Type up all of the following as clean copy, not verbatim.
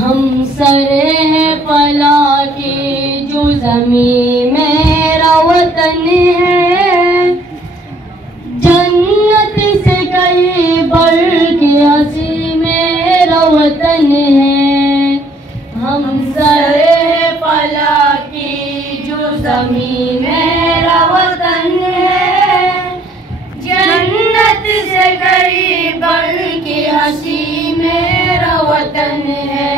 हम सरे हैं पला की जो ज़मीं मेरा वतन है, जन्नत से कई बढ़ के हंसी मेरा वतन है। हम सरे हैं पला की जो ज़मीं मेरा वतन है, जन्नत से कई बढ़ के हंसी मेरा वतन है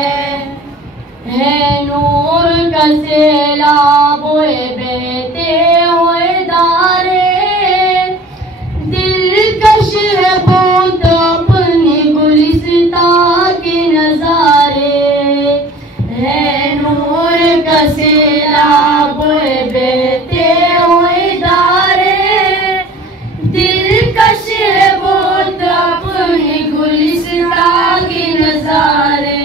नूर का सैलाब बहते हुए धारे, दिलकश है बहुत अपने गुलिस्तां के नजारे। है नूर का सैलाब बहते हुए धारे, दिलकश है बहुत अपने गुलिस्तां के नजारे।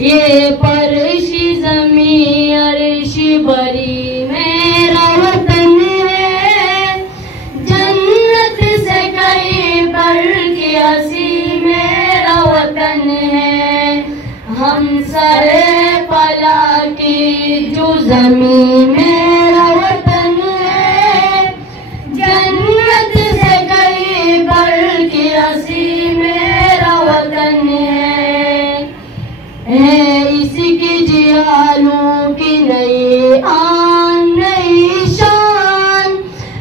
ये परशी ज़मीं अर्शी बरी मेरा वतन है, जन्नत से कहीं बढ़ के हंसी मेरा वतन है। हम सरे पला की जो ज़मीं मेरा वतन है, जन्नत से कहीं बढ़ के हंसी मेरा वतन है इसकी जियालों की नई आन नई शान,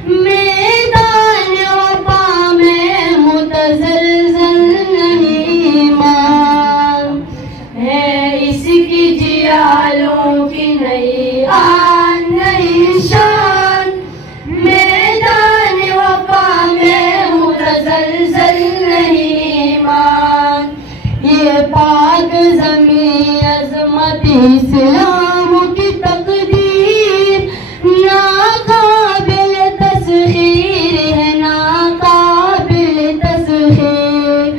मैदान वफा में मुतज़लज़ल नहीं मान। है इसकी जियालों की नई आन नई शान, मैदान वफा में मुतज़लज़ल नहीं मान। ये पाक ज़मीं अज़मत इस्लाम की तकदीर, नाकाबिल तस्खीर है नाकाबिल तस्खीर।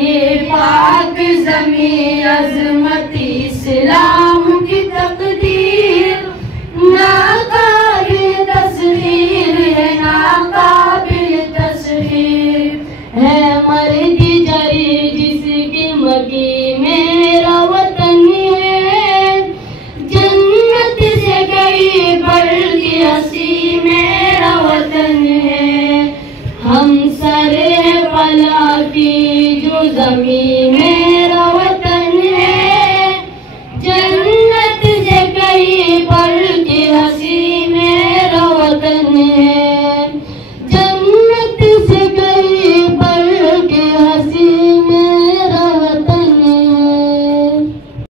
ये पाक ज़मीं अज़मत इस्लाम की तकदीर, नाकाबिल तस्खीर है नाकाबिल तस्खीर। है मर्दी जरी जिसकी मगी